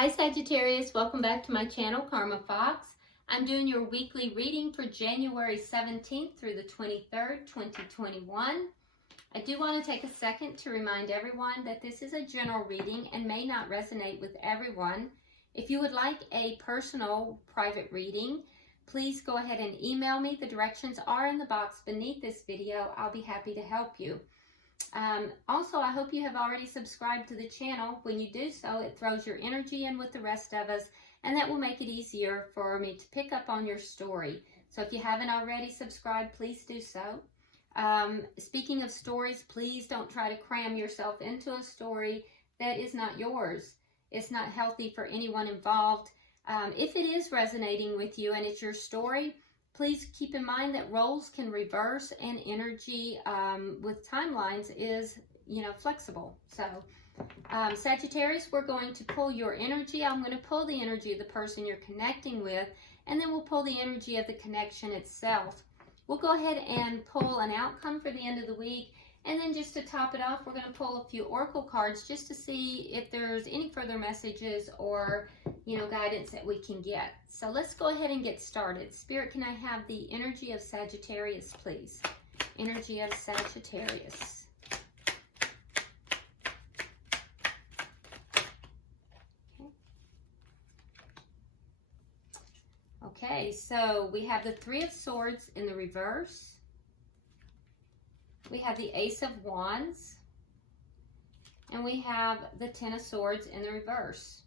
Hi Sagittarius, welcome back to my channel, Karma Fox. I'm doing your weekly reading for January 17th through the 23rd, 2021. I do want to take a second to remind everyone that this is a general reading and may not resonate with everyone. If you would like a personal private reading, please go ahead and email me. The directions are in the box beneath this video. I'll be happy to help you. Also, I hope you have already subscribed to the channel. When you do so, it throws your energy in with the rest of us, and that will make it easier for me to pick up on your story. So if you haven't already subscribed, please do so. Speaking of stories, please don't try to cram yourself into a story that is not yours. It's not healthy for anyone involved. If it is resonating with you and it's your story, please keep in mind that roles can reverse and energy with timelines is, flexible. So Sagittarius, we're going to pull your energy. I'm going to pull the energy of the person you're connecting with, and then we'll pull the energy of the connection itself. We'll go ahead and pull an outcome for the end of the week. And then just to top it off, we're going to pull a few oracle cards just to see if there's any further messages or, guidance that we can get. So let's go ahead and get started. Spirit, can I have the energy of Sagittarius, please? Energy of Sagittarius. Okay, so we have the Three of Swords in the reverse. We have the Ace of Wands, and we have the Ten of Swords in the reverse.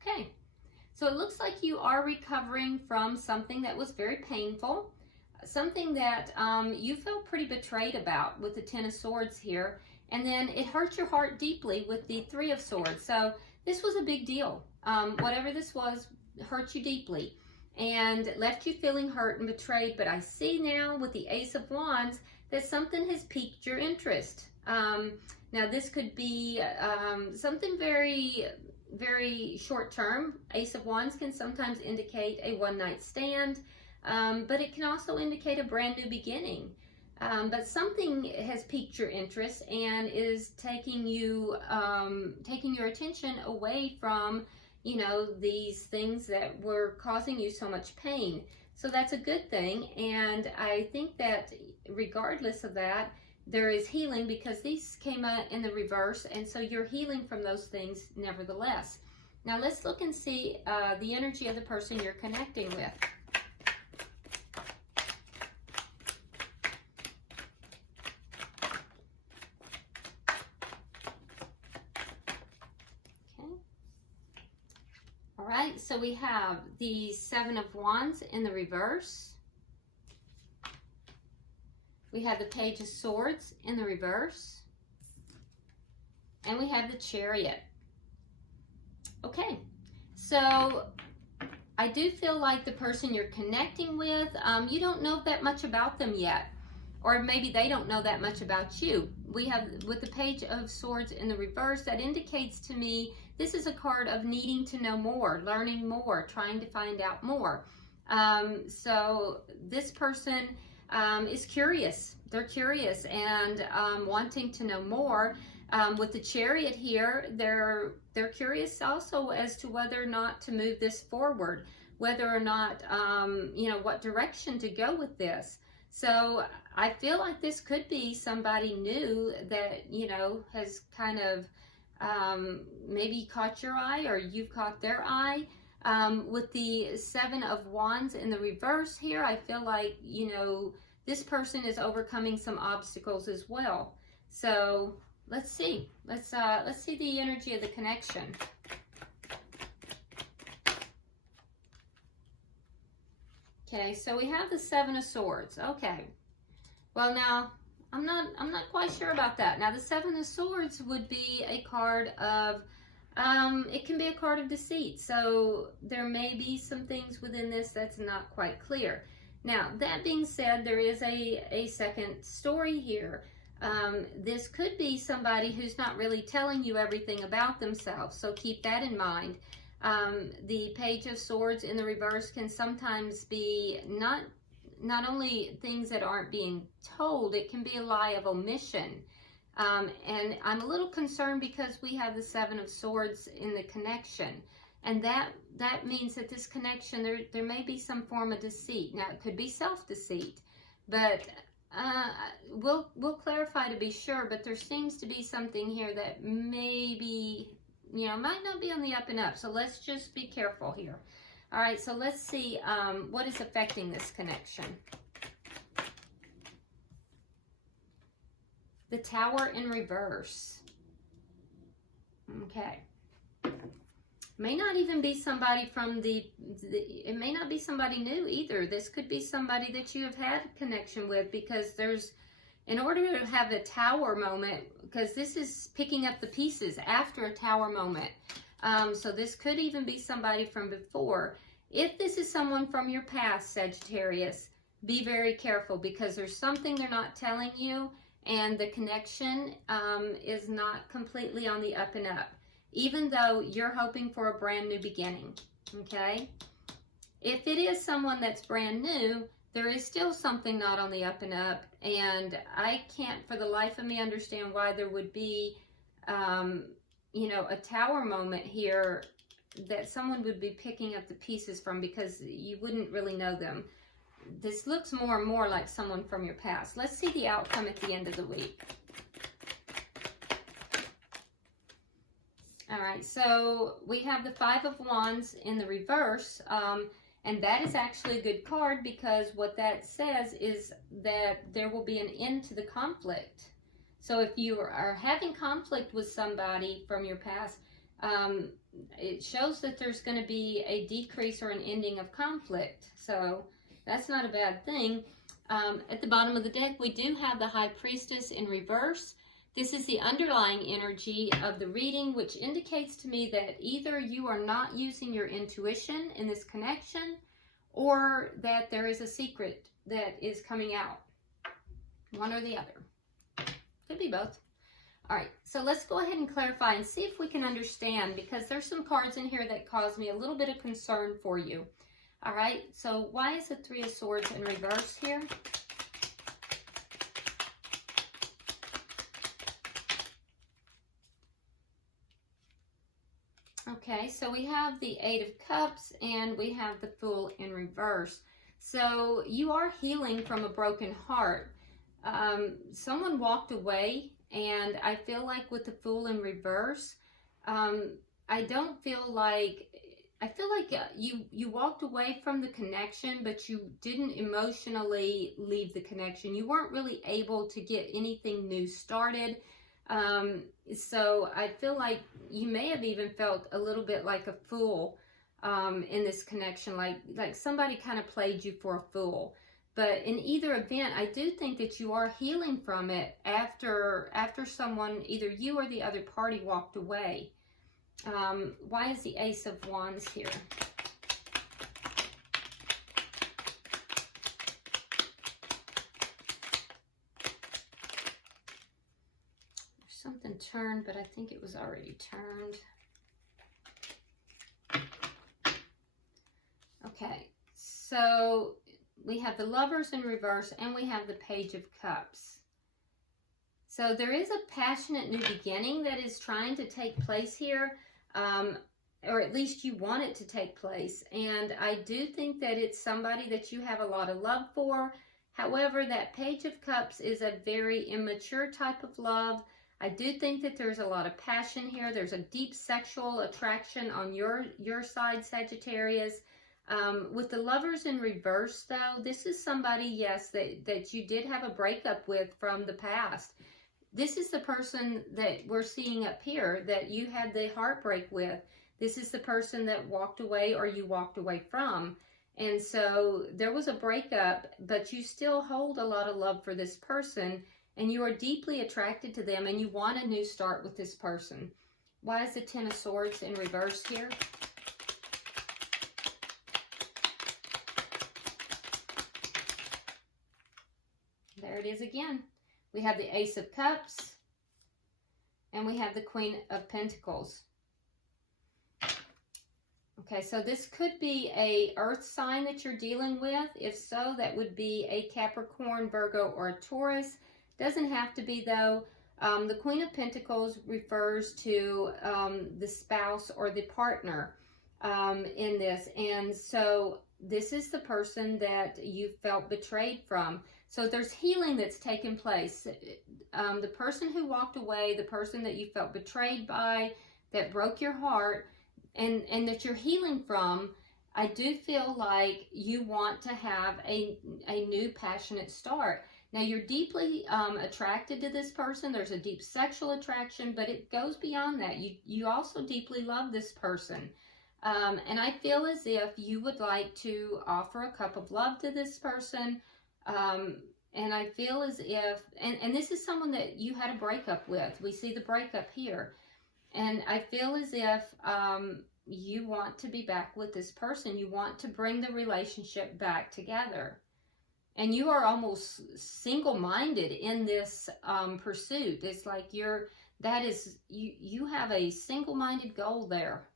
Okay, so it looks like you are recovering from something that was very painful, something that you felt pretty betrayed about with the Ten of Swords here, and then it hurt your heart deeply with the Three of Swords. So this was a big deal. Whatever this was hurt you deeply and left you feeling hurt and betrayed, but I see now with the Ace of Wands that something has piqued your interest. Now this could be something very, very short term. Ace of Wands can sometimes indicate a one-night stand, but it can also indicate a brand new beginning. But something has piqued your interest and is taking your attention away from, these things that were causing you so much pain. So that's a good thing, and I think that regardless of that, there is healing because these came out in the reverse, and so you're healing from those things nevertheless. Now let's look and see the energy of the person you're connecting with. All right, so we have the Seven of Wands in the reverse. We have the Page of Swords in the reverse. And we have the Chariot. Okay, so I do feel like the person you're connecting with, you don't know that much about them yet. Or maybe they don't know that much about you. We have, with the Page of Swords in the reverse, that indicates to me this is a card of needing to know more, learning more, trying to find out more. So this person is curious. They're curious and wanting to know more. With the Chariot here, they're curious also as to whether or not to move this forward, whether or not, what direction to go with this. So I feel like this could be somebody new that, has kind of maybe caught your eye or you've caught their eye. With the Seven of Wands in the reverse here, I feel like, this person is overcoming some obstacles as well. So let's see. Let's see the energy of the connection. Okay, so we have the Seven of Swords. Okay. Well, now I'm not quite sure about that. Now the Seven of Swords would be a card of it can be a card of deceit. So there may be some things within this that's not quite clear. Now, that being said, there is a second story here. This could be somebody who's not really telling you everything about themselves, so keep that in mind. The Page of Swords in the reverse can sometimes be not only things that aren't being told, it can be a lie of omission. And I'm a little concerned because we have the Seven of Swords in the connection. And that means that this connection, there may be some form of deceit. Now, it could be self-deceit, but we'll clarify to be sure, but there seems to be something here that maybe, you know, might not be on the up and up. So let's just be careful here. All right, so let's see what is affecting this connection. The Tower in reverse. Okay. May not even be somebody from it may not be somebody new either. This could be somebody that you have had a connection with, because there's, in order to have a Tower moment, because this is picking up the pieces after a Tower moment. So this could even be somebody from before. If this is someone from your past, Sagittarius, be very careful, because there's something they're not telling you, and the connection is not completely on the up and up, even though you're hoping for a brand new beginning, okay? If it is someone that's brand new, there is still something not on the up and up, and I can't for the life of me understand why there would be, you know, a Tower moment here that someone would be picking up the pieces from, because you wouldn't really know them. This looks more and more like someone from your past. Let's see the outcome at the end of the week. All right, so we have the Five of Wands in the reverse, and that is actually a good card, because what that says is that there will be an end to the conflict. So if you are having conflict with somebody from your past, it shows that there's going to be a decrease or an ending of conflict. So that's not a bad thing. At the bottom of the deck, we do have the High Priestess in reverse. This is the underlying energy of the reading, which indicates to me that either you are not using your intuition in this connection, or that there is a secret that is coming out. One or the other. Could be both. All right, so let's go ahead and clarify and see if we can understand, because there's some cards in here that cause me a little bit of concern for you. All right, so why is the Three of Swords in reverse here? Okay, so we have the Eight of Cups and we have the Fool in reverse. So you are healing from a broken heart. Someone walked away, and I feel like with the Fool in reverse, I feel like you walked away from the connection, but you didn't emotionally leave the connection. You weren't really able to get anything new started. So I feel like you may have even felt a little bit like a fool in this connection, like somebody kind of played you for a fool. But in either event, I do think that you are healing from it after someone, either you or the other party, walked away. Why is the Ace of Wands here? Something turned, but I think it was already turned. Okay, so we have the Lovers in reverse, and we have the Page of Cups. So there is a passionate new beginning that is trying to take place here, or at least you want it to take place. And I do think that it's somebody that you have a lot of love for. However, that Page of Cups is a very immature type of love. I do think that there's a lot of passion here. There's a deep sexual attraction on your side, Sagittarius. With the Lovers in reverse, though, this is somebody, yes, that you did have a breakup with from the past. This is the person that we're seeing up here that you had the heartbreak with. This is the person that walked away, or you walked away from. And so there was a breakup, but you still hold a lot of love for this person, and you are deeply attracted to them, and you want a new start with this person. Why is the Ten of Swords in reverse here? There it is again. We have the Ace of Cups, and we have the Queen of Pentacles. Okay, so this could be a earth sign that you're dealing with. If so, that would be a Capricorn, Virgo, or a Taurus. Doesn't have to be, though. The Queen of Pentacles refers to the spouse or the partner. in this. And so this is the person that you felt betrayed from. So there's healing that's taken place. The person who walked away, the person that you felt betrayed by, that broke your heart, and that you're healing from, I do feel like you want to have a new passionate start. Now, you're deeply attracted to this person. There's a deep sexual attraction, but it goes beyond that. You also deeply love this person. And I feel as if you would like to offer a cup of love to this person. And I feel as if, and this is someone that you had a breakup with. We see the breakup here. And I feel as if you want to be back with this person. You want to bring the relationship back together. And you are almost single-minded in this pursuit. It's like you have a single-minded goal there.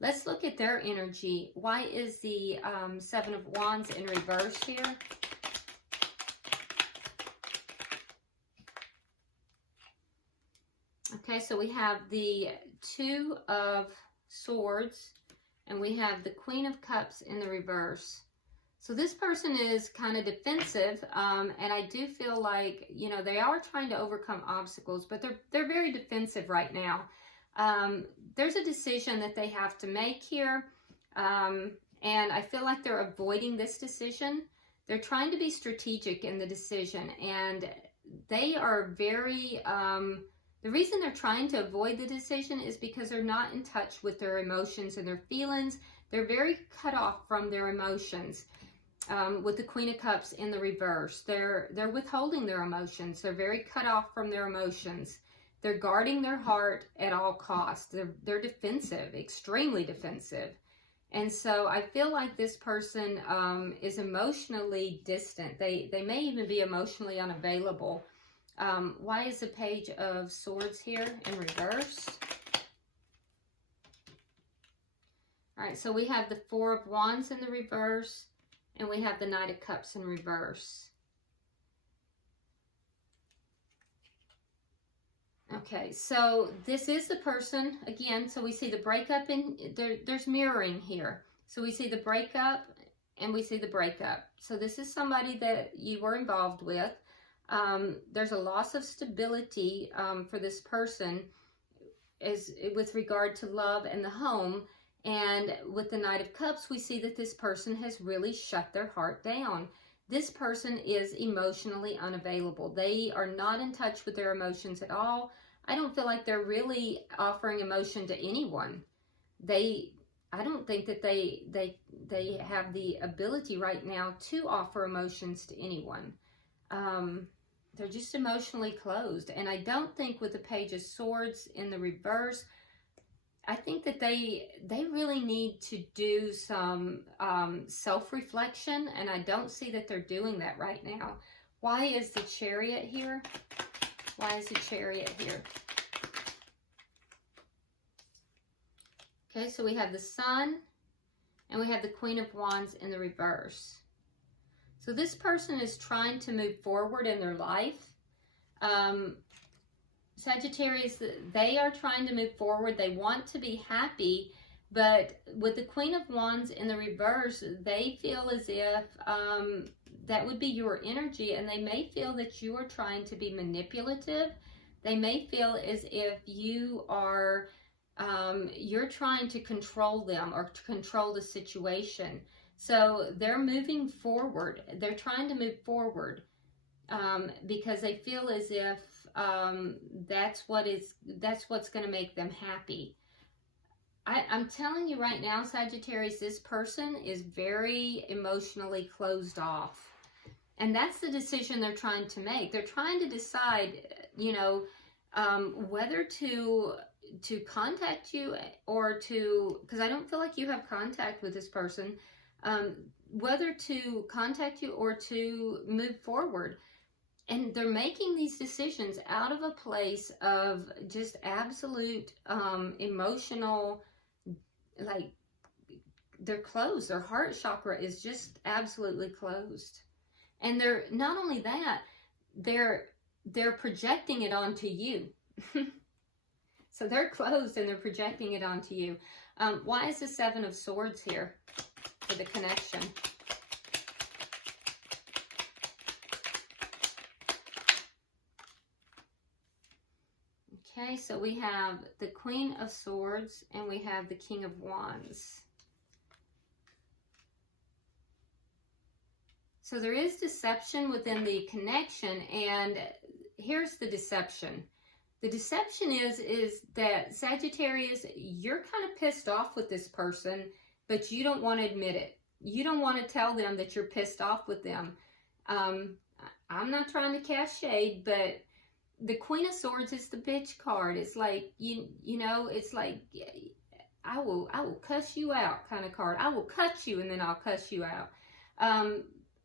Let's look at their energy. Why is the Seven of Wands in reverse here? Okay, so we have the Two of Swords, and we have the Queen of Cups in the reverse. So this person is kind of defensive, and I do feel like, you know, they are trying to overcome obstacles, but they're very defensive right now. There's a decision that they have to make here, and I feel like they're avoiding this decision. They're trying to be strategic in the decision, and they are very, the reason they're trying to avoid the decision is because they're not in touch with their emotions and their feelings. They're very cut off from their emotions. With the Queen of Cups in the reverse, they're withholding their emotions. They're very cut off from their emotions. They're guarding their heart at all costs. They're defensive, extremely defensive. And so I feel like this person is emotionally distant. They may even be emotionally unavailable. Why is the Page of Swords here in reverse? All right, so we have the Four of Wands in the reverse, and we have the Knight of Cups in reverse. Okay, so this is the person, again, so we see the breakup, there's mirroring here. So we see the breakup, and we see the breakup. So this is somebody that you were involved with. There's a loss of stability for this person with regard to love and the home. And with the Knight of Cups, we see that this person has really shut their heart down. This person is emotionally unavailable. They are not in touch with their emotions at all. I don't feel like they're really offering emotion to anyone. I don't think that they have the ability right now to offer emotions to anyone. They're just emotionally closed. And I don't think with the Page of Swords in the reverse, I think that they really need to do some self-reflection, and I don't see that they're doing that right now. Why is the Chariot here? Why is the Chariot here? Okay, so we have the Sun, and we have the Queen of Wands in the reverse. So this person is trying to move forward in their life. Sagittarius, they are trying to move forward. They want to be happy, but with the Queen of Wands in the reverse, they feel as if that would be your energy, and they may feel that you are trying to be manipulative. They may feel as if you are, you're trying to control them or to control the situation. So they're moving forward. They're trying to move forward because they feel as if that's what's going to make them happy. I'm telling you right now, Sagittarius, this person is very emotionally closed off. And that's the decision they're trying to make. They're trying to decide, you know, whether to contact you or to, because I don't feel like you have contact with this person, whether to contact you or to move forward. And they're making these decisions out of a place of just absolute emotional, like, they're closed. Their heart chakra is just absolutely closed. And they're, not only that, they're projecting it onto you. So they're closed and they're projecting it onto you. Why is the Seven of Swords here for the connection? Okay, so we have the Queen of Swords and we have the King of Wands. So there is deception within the connection, and here's the deception. The deception is that Sagittarius, you're kind of pissed off with this person, but you don't want to admit it. You don't want to tell them that you're pissed off with them. I'm not trying to cast shade, but the Queen of Swords is the bitch card. It's like, you know, it's like, I will cuss you out kind of card. I will cut you and then I'll cuss you out.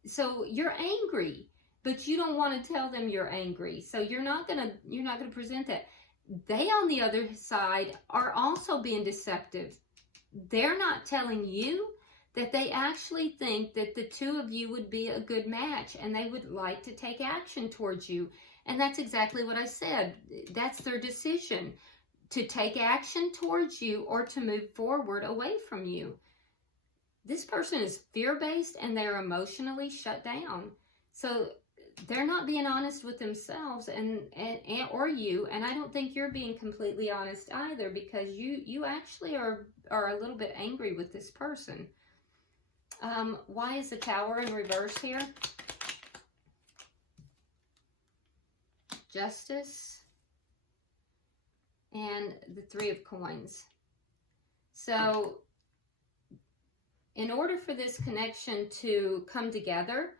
So you're angry, but you don't want to tell them you're angry. So you're not gonna present that. They, on the other side, are also being deceptive. They're not telling you that they actually think that the two of you would be a good match and they would like to take action towards you. And that's exactly what I said. That's their decision, to take action towards you or to move forward away from you. This person is fear-based and they're emotionally shut down. So they're not being honest with themselves or you. And I don't think you're being completely honest either, because you actually are a little bit angry with this person. Why is the Tower in reverse here? Justice and the Three of Coins. So in order for this connection to come together,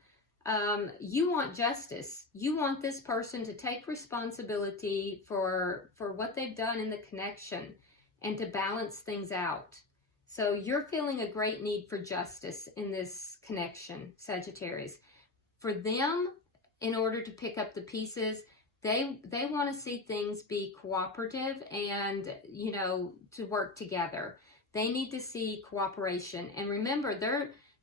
you want justice. You want this person to take responsibility for what they've done in the connection and to balance things out. So you're feeling a great need for justice in this connection, Sagittarius. For them, in order to pick up the pieces, they want to see things be cooperative and, you know, to work together. They need to see cooperation. And remember,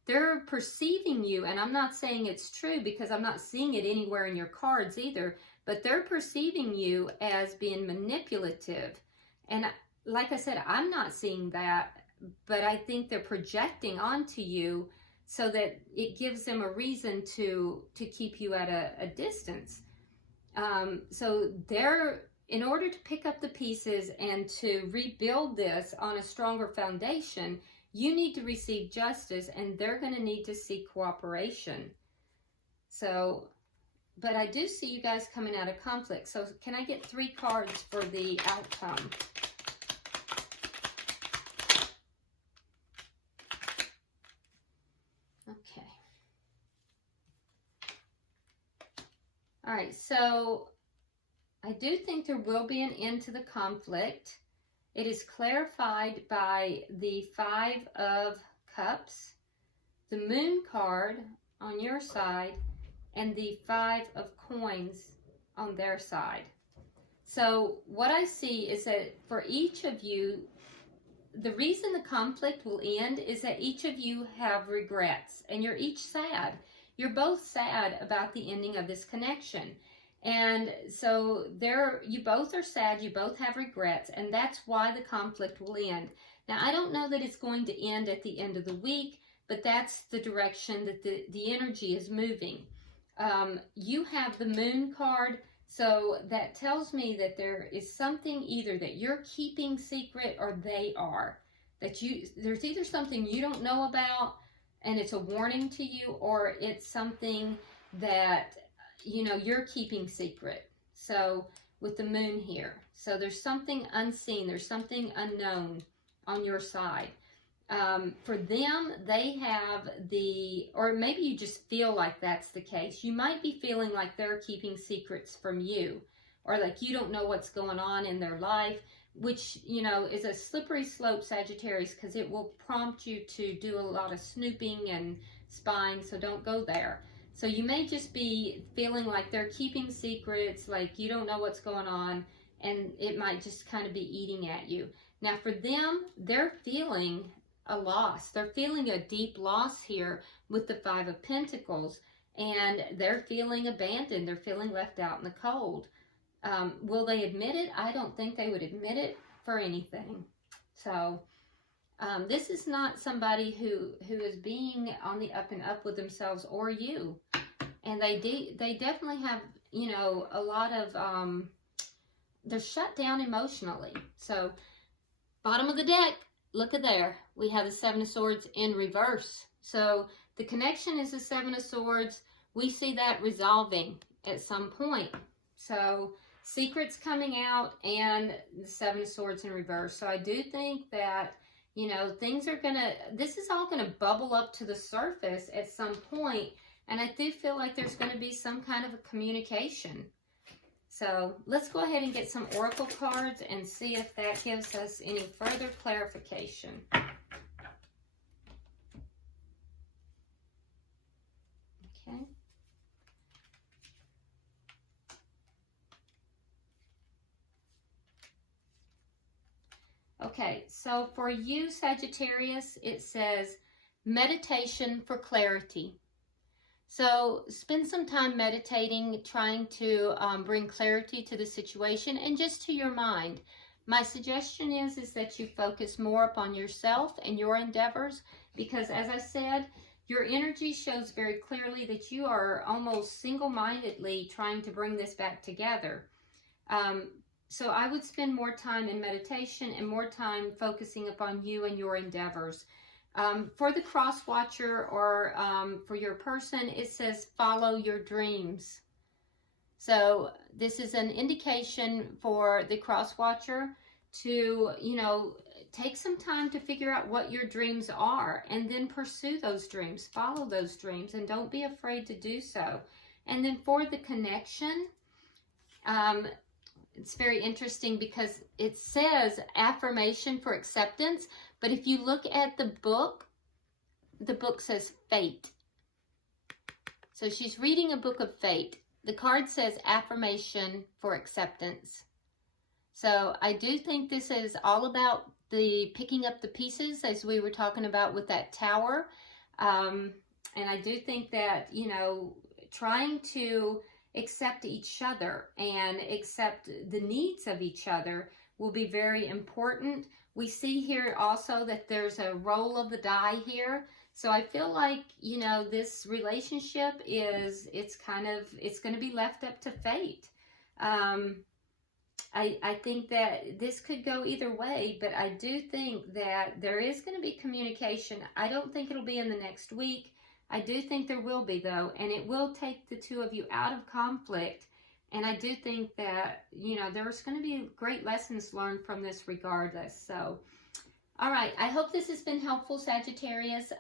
they're perceiving you, and I'm not saying it's true because I'm not seeing it anywhere in your cards either, but they're perceiving you as being manipulative. And like I said, I'm not seeing that, but I think they're projecting onto you so that it gives them a reason to keep you at a distance. So in order to pick up the pieces and to rebuild this on a stronger foundation, you need to receive justice, and they're going to need to see cooperation. So, but I do see you guys coming out of conflict. So can I get 3 cards for the outcome? Okay. All right, so I do think there will be an end to the conflict. It is clarified by the 5 of Cups, the Moon card on your side, and the 5 of Coins on their side. So what I see is that for each of you, the reason the conflict will end is that each of you have regrets, and you're each sad. You're both sad about the ending of this connection. And so you both are sad, you both have regrets, and that's why the conflict will end. Now, I don't know that it's going to end at the end of the week, but that's the direction that the energy is moving. You have the Moon card, so that tells me that there is something either that you're keeping secret or they are. There's either something you don't know about and it's a warning to you, or it's something that, you know, you're keeping secret. So with the Moon here, so there's something unseen, there's something unknown on your side. For them, they have or maybe you just feel like that's the case. You might be feeling like they're keeping secrets from you, or like you don't know what's going on in their life, which, you know, is a slippery slope, Sagittarius, because it will prompt you to do a lot of snooping and spying, so don't go there. So you may just be feeling like they're keeping secrets, like you don't know what's going on, and it might just kind of be eating at you. Now for them, they're feeling a loss. They're feeling a deep loss here with the 5 of Pentacles, and they're feeling abandoned. They're feeling left out in the cold. Will they admit it? I don't think they would admit it for anything. So This is not somebody who is being on the up and up with themselves or you. And they definitely have, you know, a lot of, they're shut down emotionally. So, bottom of the deck, look at there. We have the Seven of Swords in reverse. So, the connection is the Seven of Swords. We see that resolving at some point. So, secrets coming out and the Seven of Swords in reverse. So, I do think that, you know, things are going to, this is all going to bubble up to the surface at some point. And I do feel like there's going to be some kind of a communication. So let's go ahead and get some oracle cards and see if that gives us any further clarification. Okay. Okay, so for you, Sagittarius, it says meditation for clarity. So spend some time meditating, trying to bring clarity to the situation and just to your mind. My suggestion is that you focus more upon yourself and your endeavors, because as I said, your energy shows very clearly that you are almost single-mindedly trying to bring this back together. So I would spend more time in meditation and more time focusing upon you and your endeavors. For the cross watcher or for your person, it says follow your dreams. So this is an indication for the cross watcher to, you know, take some time to figure out what your dreams are and then pursue those dreams, follow those dreams, and don't be afraid to do so. And then for the connection, it's very interesting because it says affirmation for acceptance, but if you look at the book says fate. So she's reading a book of fate. The card says affirmation for acceptance. So I do think this is all about the picking up the pieces, as we were talking about with that tower. And I do think that, you know, trying to accept each other and accept the needs of each other will be very important. We see here also that there's a roll of the die here. So I feel like, you know, this relationship is, it's going to be left up to fate. I think that this could go either way, but I do think that there is going to be communication. I don't think it'll be in the next week. I do think there will be, though, and it will take the two of you out of conflict. And I do think that, you know, there's going to be great lessons learned from this regardless. So, all right, I hope this has been helpful, Sagittarius.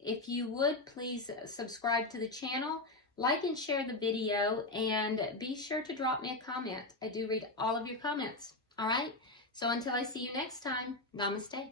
If you would, please subscribe to the channel, like and share the video, and be sure to drop me a comment. I do read all of your comments. All right, so until I see you next time, namaste.